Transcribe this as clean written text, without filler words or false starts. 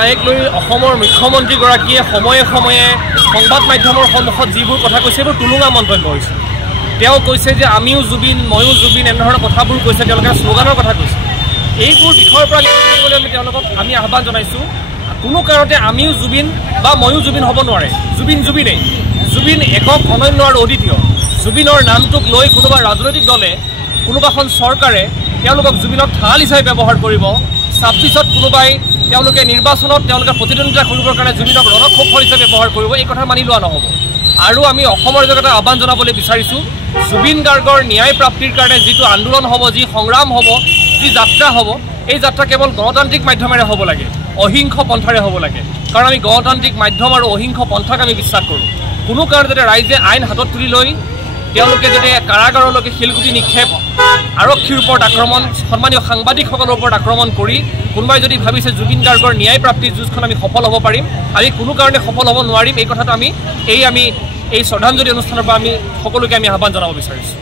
তাইক লৈ অসমৰ মুখ্যমন্ত্ৰীগৰাকীয়ে সময়ে সময়ে সংবাদ মাধ্যমৰ সন্মুখত যিবোৰ কথা কৈছে এইবোৰ টুলুঙা মন্তব্য হৈছে। তেওঁ কৈছে যে আমিও জুবিন ময়ো জুবিন এনেধৰণৰ কথাবোৰ কৈছে, তেওঁলোকে শ্লোগানৰ কথা কৈছে। এইবোৰ বিষয়ৰ পৰা নিবলৈ আমি তেওঁলোকক আহ্বান জনাইছোঁ। কোনো কাৰণতে আমিও জুবিন বা ময়ো জুবিন হ'ব নোৱাৰে। জুবিন জুবিনেই, জুবিন একক অনন্য আৰু অদ্বিতীয়। জুবিনৰ নামটোক লৈ কোনোবা ৰাজনৈতিক দলে কোনোবাখন চৰকাৰে তেওঁলোকক জুবিনক ঢাল হিচাপে ব্যৱহাৰ কৰিব। ২৬ত কোনোবাই তেওঁলোকে নিৰ্বাচনত তেওঁলোকে প্ৰতিদ্বন্দ্বিতা কৰিবৰ কাৰণে জুবিনক ৰণকৌশল হিচাপে ব্যৱহাৰ কৰিব, এই কথা মানি লোৱা নহ'ব। আৰু আমি অসমৰ জগতত আহ্বান জনাবলৈ বিচাৰিছোঁ, জুবিন গাৰ্গৰ ন্যায় প্ৰাপ্তিৰ কাৰণে যিটো আন্দোলন হ'ব, যি সংগ্ৰাম হ'ব, যি যাত্ৰা হ'ব, এই যাত্ৰা কেৱল গণতান্ত্ৰিক মাধ্যমেৰে হ'ব লাগে, অহিংস পন্থাৰে হ'ব লাগে। কাৰণ আমি গণতান্ত্ৰিক মাধ্যম আৰু অহিংস পন্থাক আমি বিশ্বাস কৰোঁ। কোনো কাৰণত যাতে ৰাইজে আইন হাতত তুলি লৈ তেওঁলোকে যাতে কাৰাগাৰলৈকে শিলগুটি নিক্ষেপ, আৰক্ষীৰ ওপৰত আক্ৰমণ, সন্মানীয় সাংবাদিকসকলৰ ওপৰত আক্ৰমণ কৰি কোনোবাই যদি ভাবিছে জুবিন গাৰ্গৰ ন্যায় প্ৰাপ্তিৰ যুঁজখন আমি সফল হ'ব পাৰিম, আমি কোনো কাৰণে সফল হ'ব নোৱাৰিম। এই কথাটো আমি এই শ্ৰদ্ধাঞ্জলি অনুষ্ঠানৰ পৰা আমি সকলোকে আহ্বান জনাব বিচাৰিছোঁ।